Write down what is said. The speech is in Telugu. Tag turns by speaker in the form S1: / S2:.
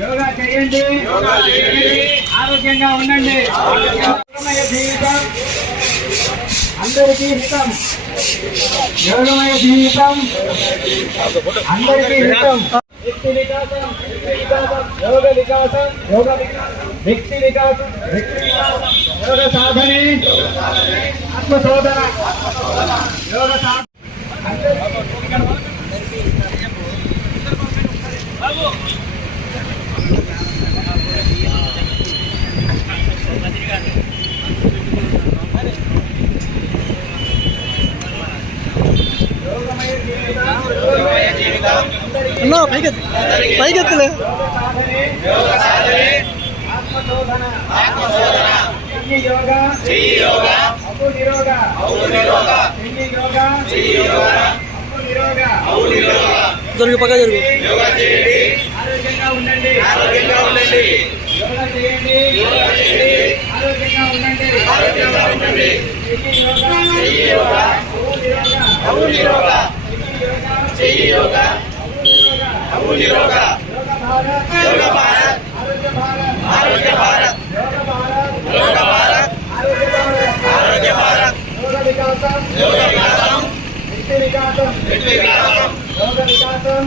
S1: యోగా చేయండి. ఆరోగ్యంగా ఉండండి. జీవితం. అందరికీ హితం. యోగమయ జీవితం. అందరికీ హితం. వ్యక్తి వికాసం యోగ వికాసం యోగ వికాసం వ్యక్తి వికాసం వ్యక్తి వికాసం. యోగ సాధనే ఆత్మశోధన. యోగ సాధన
S2: అన్నా పైకి పైకి ఎత్తులే
S1: యోగ
S2: జరుగు పక్క జరుగు.
S1: ఆరోగ్యంగా ఉండండి. ఆరోగ్యంగా ఉండండి. యోగా చేయండి. వికాసం యోగ వికాసం